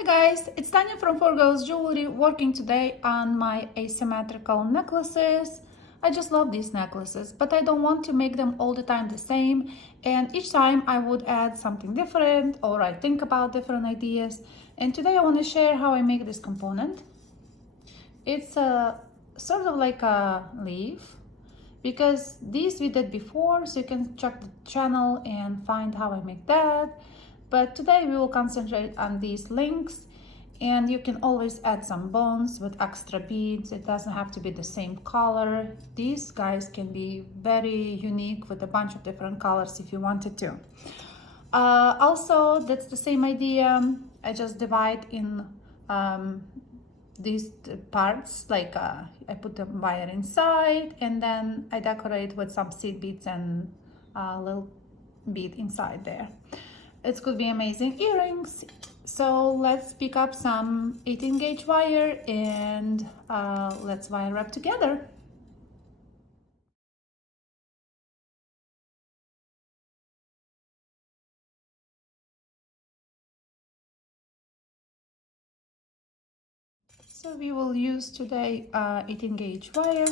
Hi guys, it's Tanya from 4Girls Jewelry, working today on my asymmetrical necklaces. I just love these necklaces, but I don't want to make them all the time the same, and each time I would add something different or I think about different ideas. And today I want to share how I make this component. It's a sort of like a leaf, because these we did before, so you can check the channel and find how I make that. But today we will concentrate on these links, and you can always add some bones with extra beads. It doesn't have to be the same color. These guys can be very unique with a bunch of different colors if you wanted to. Also, that's the same idea. I just divide in these parts, like I put the wire inside, and then I decorate with some seed beads and a little bead inside there. It could be amazing earrings. So let's pick up some 18 gauge wire and let's wire wrap together. So we will use today 18 gauge wire,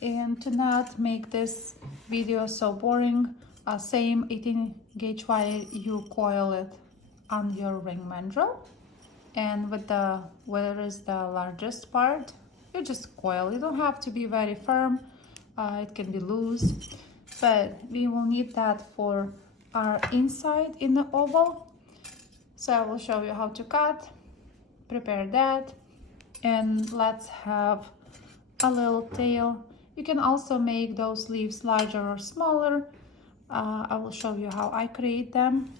and to not make this video so boring, same 18 gauge wire, you coil it on your ring mandrel, and with the where is the largest part, you just coil. You don't have to be very firm, it can be loose, but we will need that for our inside in the oval. So I will show you how to cut, prepare that, and let's have a little tail. You can also make those leaves larger or smaller. I will show you how I create them.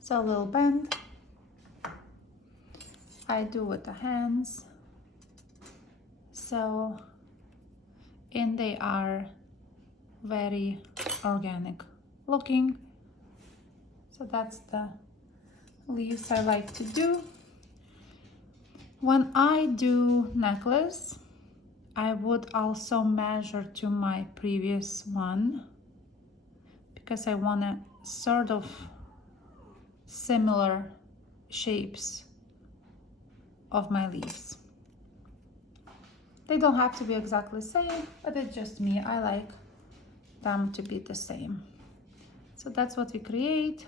So a little bend I do with the hands. So, and they are very organic looking. So that's the leaves I like to do. When I do necklace, I would also measure to my previous one, because I want a sort of similar shapes of my leaves. They don't have to be exactly the same, but it's just me. I like them to be the same. So that's what we create.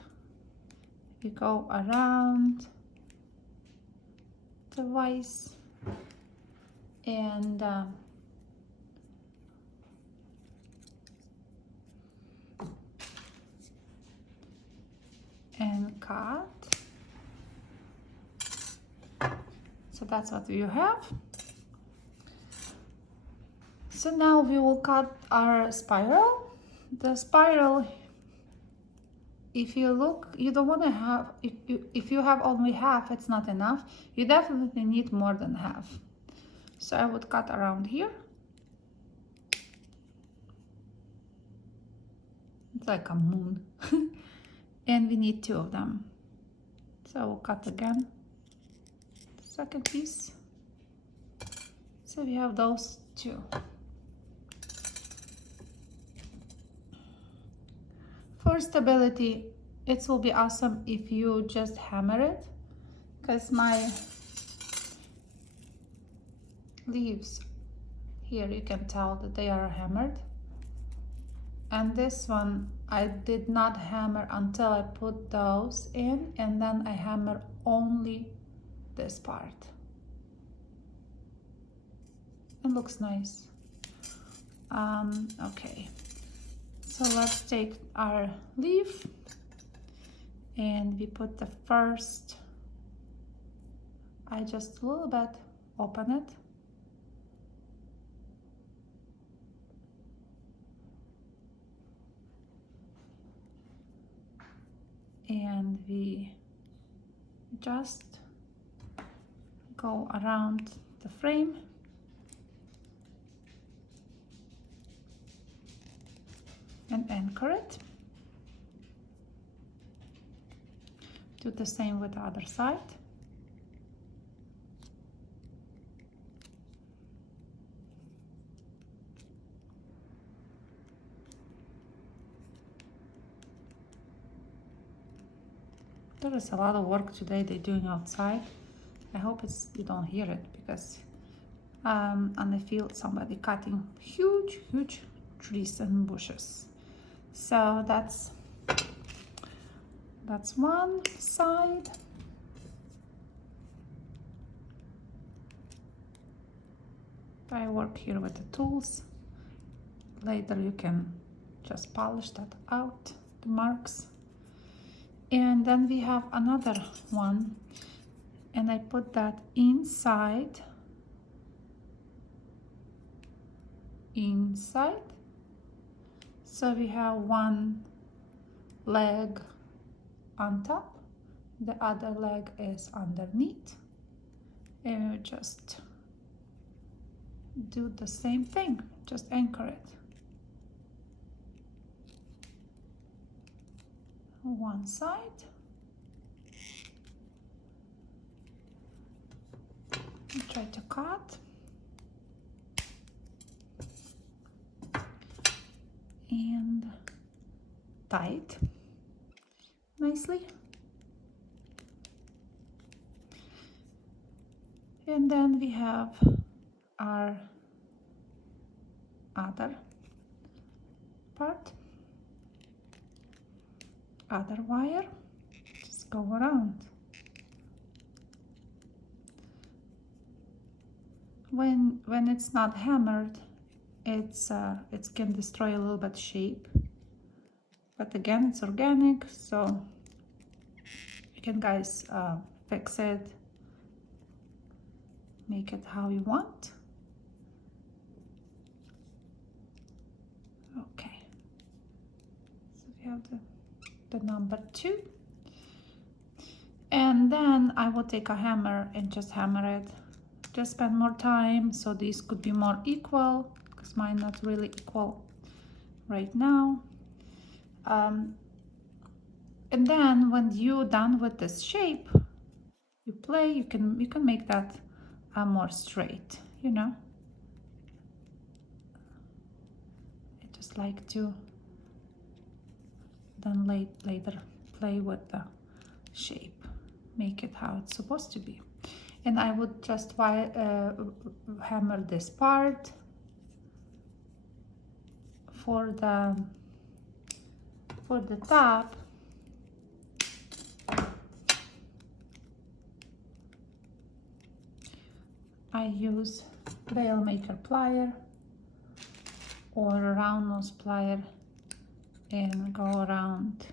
You go around the vise and cut. So that's what you have. So now we will cut our spiral. The spiral, if you look, you don't want to have, if you have only half, it's not enough. You definitely need more than half. So I would cut around here. It's like a moon. And we need two of them. So we'll cut again. Second piece. So we have those two. For stability, it will be awesome if you just hammer it, because my leaves here, you can tell that they are hammered, and this one I did not hammer until I put those in, and then I hammer only this part. It looks nice. Okay, so let's take our leaf and we put the first, I just a little bit open it, and we just go around the frame and anchor it. Do the same with the other side. There is a lot of work today they're doing outside. I hope you don't hear it, because on the field somebody cutting huge trees and bushes. So that's one side. I work here with the tools. Later you can just polish that out, the marks. And then we have another one, and I put that inside. So we have one leg on top, the other leg is underneath, and we just do the same thing, just anchor it. One side. Try to cut. And tie it nicely. And then we have our other part, other wire. Just go around. When it's not hammered, it can destroy a little bit shape, but again, it's organic, so you can guys fix it, make it how you want. Okay, so we have the number 2, and then I will take a hammer and just hammer it. Just spend more time so these could be more equal, because mine not really equal right now. And then when you're done with this shape, you can make that more straight, you know. I just like to then later play with the shape, make it how it's supposed to be. And I would just hammer this part for the top. I use Rail Maker plier or a round nose plier and go around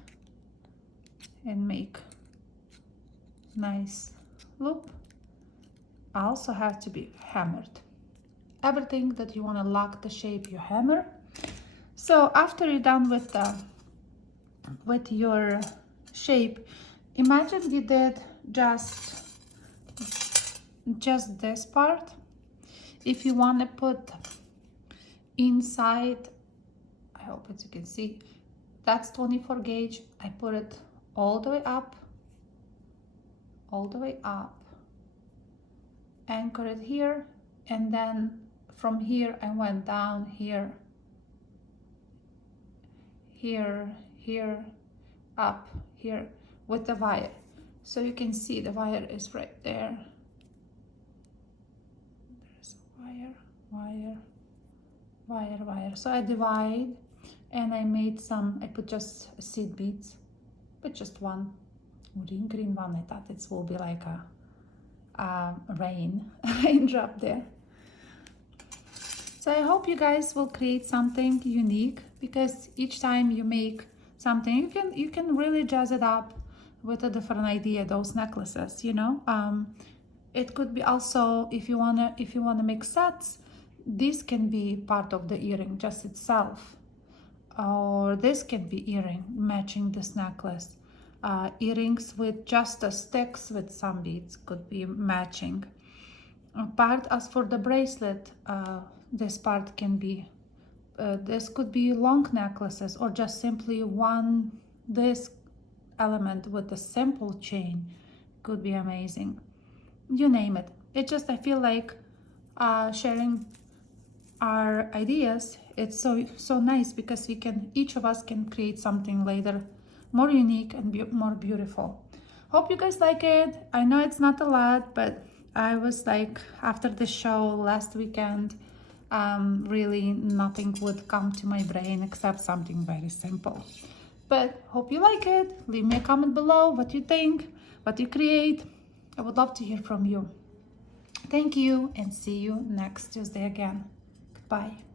and make nice loop. Also have to be hammered. Everything that you want to lock the shape, you hammer. So after you're done with your shape, imagine we did just this part. If you want to put inside, I hope that you can see, that's 24 gauge. I put it all the way up, anchor it here, and then from here I went down here, up here with the wire. So you can see the wire is right there. There's wire. So I divide, and I made I put just seed beads, but just one green one. I thought it will be like a raindrop there. So I hope you guys will create something unique, because each time you make something, you can really jazz it up with a different idea. Those necklaces, you know, it could be also, if you wanna make sets, this can be part of the earring just itself, or this can be earring matching this necklace. Earrings with just the sticks with some beads could be matching. Part as for the bracelet, this part can be, this could be long necklaces, or just simply this element with a simple chain could be amazing. You name it. I feel like sharing our ideas, it's so nice, because each of us can create something later more unique and more beautiful. Hope you guys like it. I know it's not a lot, but I was like, after the show last weekend, really nothing would come to my brain except something very simple. But hope you like it. Leave me a comment below what you think, what you create. I would love to hear from you. Thank you, and see you next Tuesday again. Goodbye.